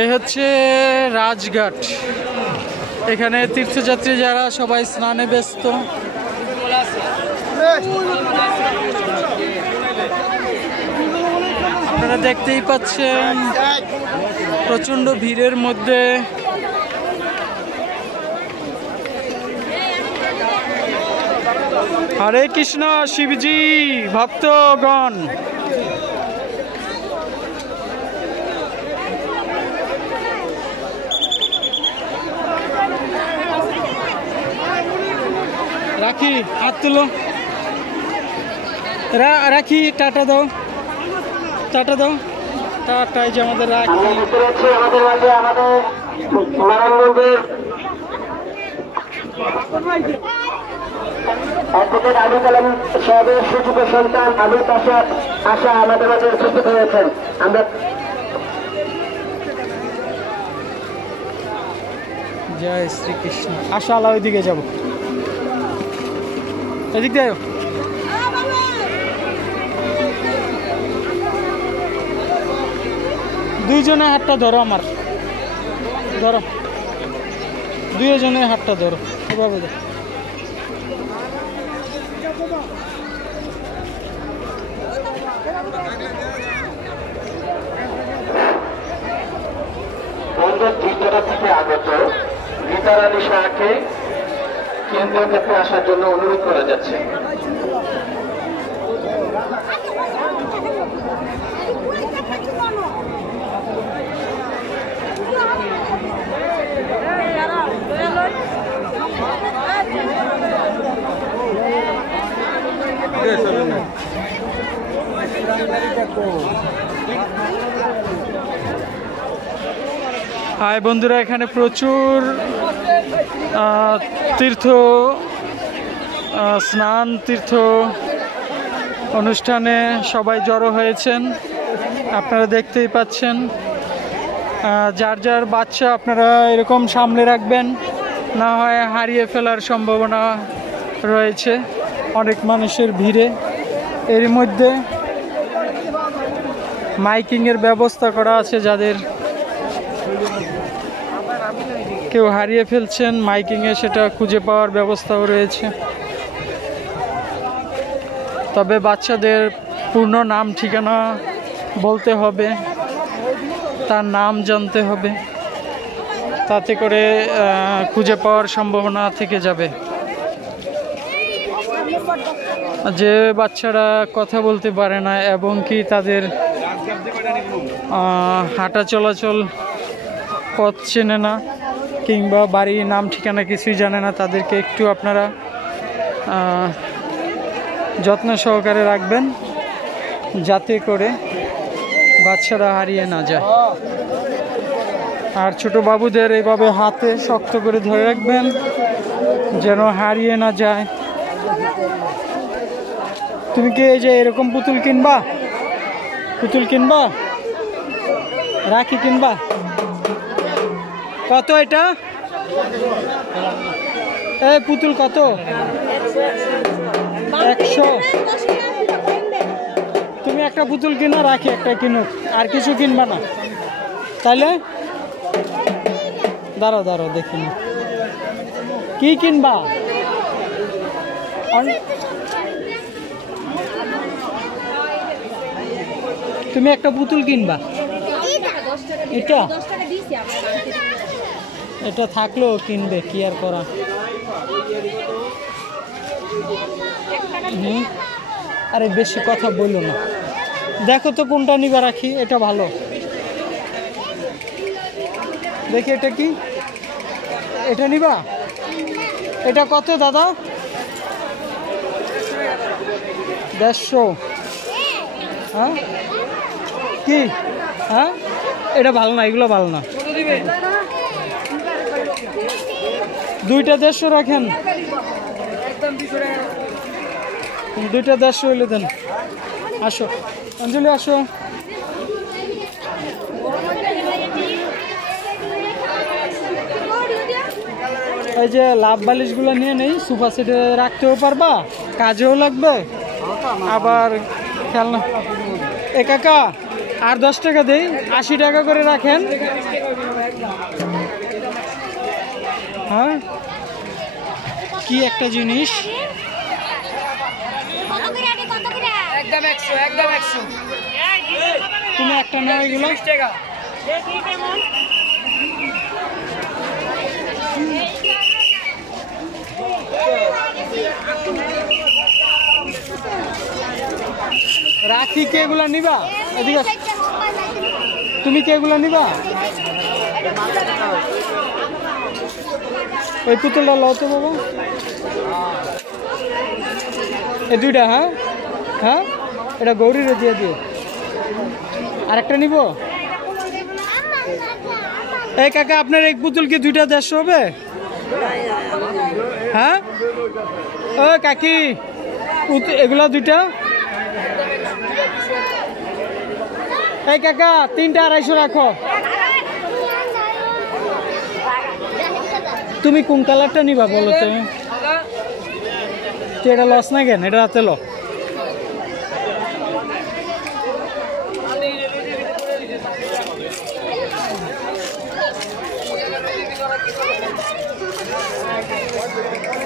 এই হচ্ছে রাজঘাট। এখানে তীর্থযাত্রী যারা সবাই স্নানে ব্যস্ত। আপনারা দেখতেই পাচ্ছেন প্রচন্ড ভিড়ের মধ্যে হরে কৃষ্ণ শিবজি ভক্তগণ। রাখি হাত তুলো, রাখি টাটা দাও, টাটা দাও, টাটাই যে আমাদের রাখি। আমাদের মাঝে আমাদের নারায়ণগঞ্জের অ্যাডভোকেট আবুল কালাম সাহেবের সুযোগ্য সন্তান আবুল পাশা আশা আমাদের মাঝে উপস্থিত হয়েছেন। আমরা জয় শ্রীকৃষ্ণ। আশা আল্লাহ ওইদিকে যাবো, এদিক দিয়ে দুইজনে হাতটা ধরো, আমার ধরো, দুইজনে হাতটা ধরো, এভাবে ধরো। তীর্থটা থেকে আগত গীতার আলী শাহকে কেন্দ্রীয় ক্ষেত্রে আসার জন্য অনুরোধ করা যাচ্ছে। হাই বন্ধুরা, এখানে প্রচুর তীর্থ স্নান তীর্থ অনুষ্ঠানে সবাই জড়ো হয়েছেন। আপনারা দেখতেই পাচ্ছেন। যার যার বাচ্চা আপনারা এরকম সামলে রাখবেন, না হয় হারিয়ে ফেলার সম্ভাবনা রয়েছে অনেক মানুষের ভিড়ে। এর মধ্যে মাইকিংয়ের ব্যবস্থা করা আছে, যাদের কেউ হারিয়ে ফেলছেন মাইকিংয়ে সেটা খুঁজে পাওয়ার ব্যবস্থাও রয়েছে। তবে বাচ্চাদের পূর্ণ নাম ঠিকানা বলতে হবে, তার নাম জানতে হবে, তাতে করে খুঁজে পাওয়ার সম্ভাবনা থেকে যাবে। যে বাচ্চারা কথা বলতে পারে না এবং কি তাদের হাঁটা চলাচল পথ চেনে না কিংবা বাড়ির নাম ঠিকানা কিছুই জানে না, তাদেরকে একটু আপনারা যত্ন সহকারে রাখবেন, যাতে করে বাচ্চারা হারিয়ে না যায়। আর ছোট বাবুদের এইভাবে হাতে শক্ত করে ধরে রাখবেন যেন হারিয়ে না যায়। তুমি কি এই যে এরকম পুতুল কিনবা? পুতুল কিনবা? রাখি কিনবা? কত এটা? এই পুতুল কত? 100। তুমি একটা পুতুল কিনো, রাখি একটা কিনো, আর কিছু কিনবা না? তাইলে দাঁড়াও দাঁড়াও দেখি না কি কিনবা। তুমি একটা পুতুল কিনবা, এটা এটা থাকলেও কিনবে, কি আর করা। আরে বেশি কথা বললো না, দেখো তো কোনটা নিবা। রাখি এটা ভালো, দেখি এটা কি, এটা নিবা? এটা কত দাদা? 150। হ্যাঁ কি? হ্যাঁ এটা ভালো না, এগুলো ভালো না। দুইটা 150 রাখেন, দুইটা 150 হইলে দেন। আসো অঞ্জলি, আসো। এই যে লাভ বালিশগুলো নিয়ে নেই, সোফা সেটে রাখতেও পারবা, কাজেও লাগবে, আবার খেলনা। এ কাকা আর 10 টাকা দেই, 80 টাকা করে রাখেন। হ্যাঁ কি একটা জিনিস, তুমি একটা নাও এগুলো। রাখি কে এগুলা নিবা? এদিকে তুমি কে এগুলা নিবা? ওই পুতুলটা লও তো বাবা, এই দুইটা। হ্যাঁ হ্যাঁ এটা গৌরীরে দিয়ে দিও। আরেকটা নিব। এই কাকা আপনার এক পুতুল কি 2টা 150 হবে? হ্যাঁ ও কাকি এগুলা 2টা। এই কাকা 3টা 250 রাখো। তুমি কোন কালারটা নিবা বলো তো? এটা লস না কেন, এটা রাতে লো।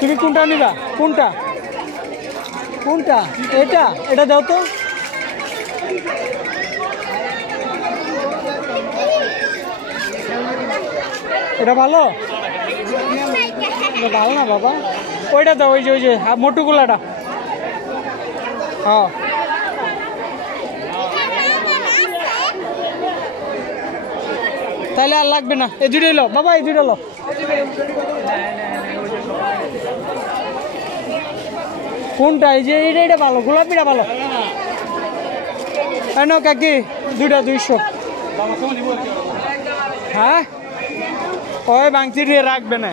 তুমি কোনটা নিবা? কোনটা কোনটা? এটা এটা দাও তো। এটা ভালো, এটা ভালো না বাবা। ওইটা দাও, ওই যে মোটু গুলাটা। হ্যাঁ তাহলে আর লাগবে না, এই 2টাই লো বাবা, এই 2টা লো। কোনটা? এই যে এটা ভালো, গোলাপিটা ভালো। না কাকি 2টা 200। হ্যাঁ ওই বাংতি দিয়ে রাখবে না।